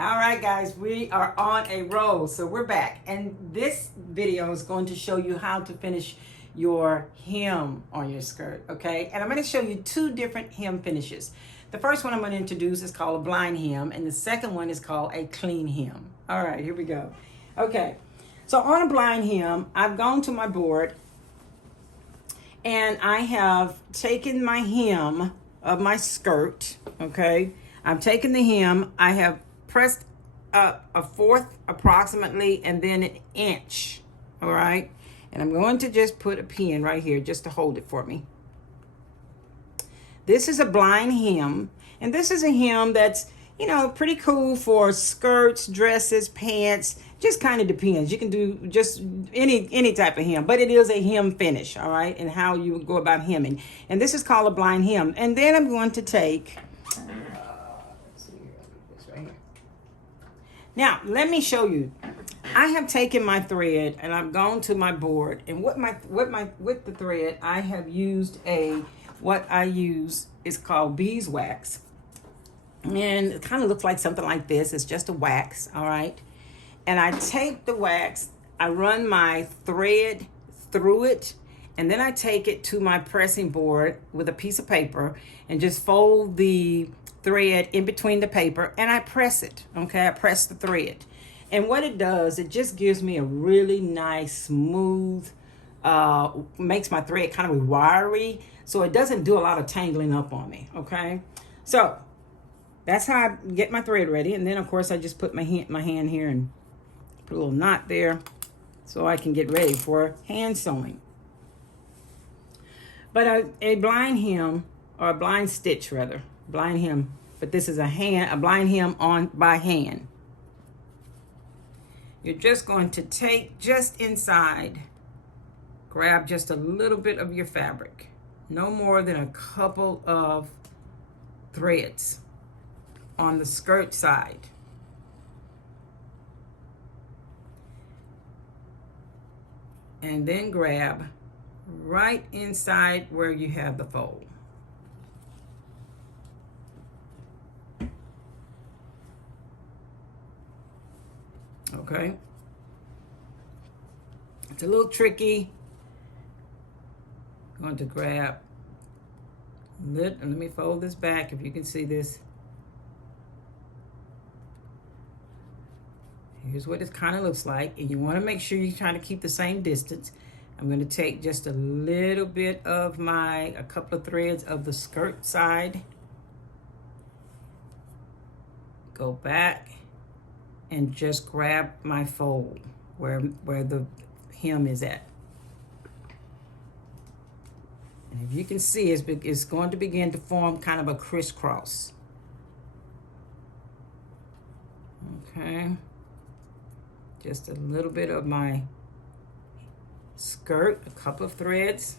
All right, guys, we are on a roll. So we're back. And this video is going to show you how to finish your hem on your skirt, okay? And I'm going to show you two different hem finishes. The first one I'm going to introduce is called a blind hem, and the second one is called a clean hem. All right, here we go. Okay, so on a blind hem, I've gone to my board, and I have taken my hem of my skirt, okay? I've taken the hem, I have pressed up a fourth approximately, and then an inch, all right? And I'm going to just put a pin right here just to hold it for me. This is a blind hem, and this is a hem that's, you know, pretty cool for skirts, dresses, pants. Just kind of depends. You can do just any type of hem, but it is a hem finish, all right, and how you would go about hemming. And this is called a blind hem. And then I'm going to take, let's see here, this right here. Now, let me show you. I have taken my thread and I've gone to my board, and with the thread, I have used what I use is called beeswax. And it kind of looks like something like this. It's just a wax, all right? And I take the wax, I run my thread through it, and then I take it to my pressing board with a piece of paper and just fold the thread in between the paper, and I press it, okay? I press the thread. And what it does, it just gives me a really nice, smooth, makes my thread kind of wiry, so it doesn't do a lot of tangling up on me, okay? So that's how I get my thread ready. And then, of course, I just put my hand here and put a little knot there so I can get ready for hand sewing. But a blind hem, or a blind stitch rather, blind hem, but this is a blind hem on by hand. You're just going to take just inside, grab just a little bit of your fabric, no more than a couple of threads on the skirt side. And then grab right inside where you have the fold. Okay. It's a little tricky. I'm going to grab, let me fold this back if you can see this. Here's what it kind of looks like, and you want to make sure you're trying to keep the same distance. I'm going to take just a little bit of a couple of threads of the skirt side, go back, and just grab my fold where the hem is at. And if you can see, it's going to begin to form kind of a crisscross. Okay. Just a little bit of my skirt, a couple of threads.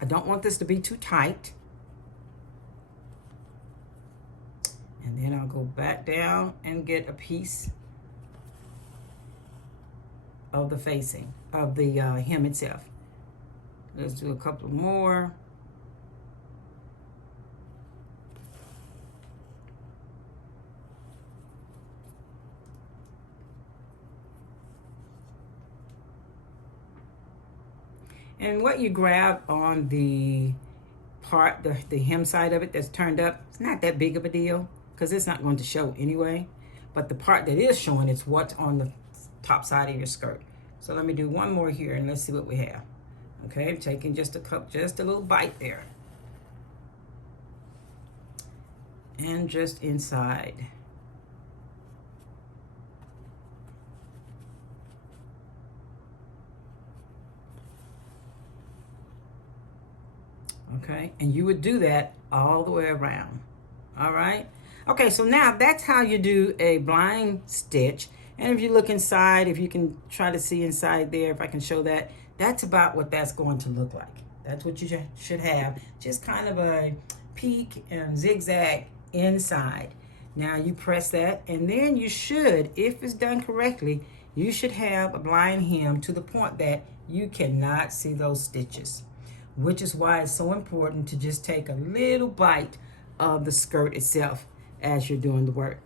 I don't want this to be too tight. And then I'll go back down and get a piece of the facing of the hem itself. Let's do a couple more. And what you grab on the part, the hem side of it that's turned up, it's not that big of a deal because it's not going to show anyway. But the part that is showing is what's on the top side of your skirt. So let me do one more here and let's see what we have. Okay, I'm taking just a little bite there. And just inside. Okay, and you would do that all the way around. All right. Okay, so now that's how you do a blind stitch. And if you look inside, if you can try to see inside there, if I can show that, that's about what that's going to look like. That's what you should have. Just kind of a peak and zigzag inside. Now you press that, and then you should, if it's done correctly, you should have a blind hem to the point that you cannot see those stitches, which is why it's so important to just take a little bite of the skirt itself as you're doing the work.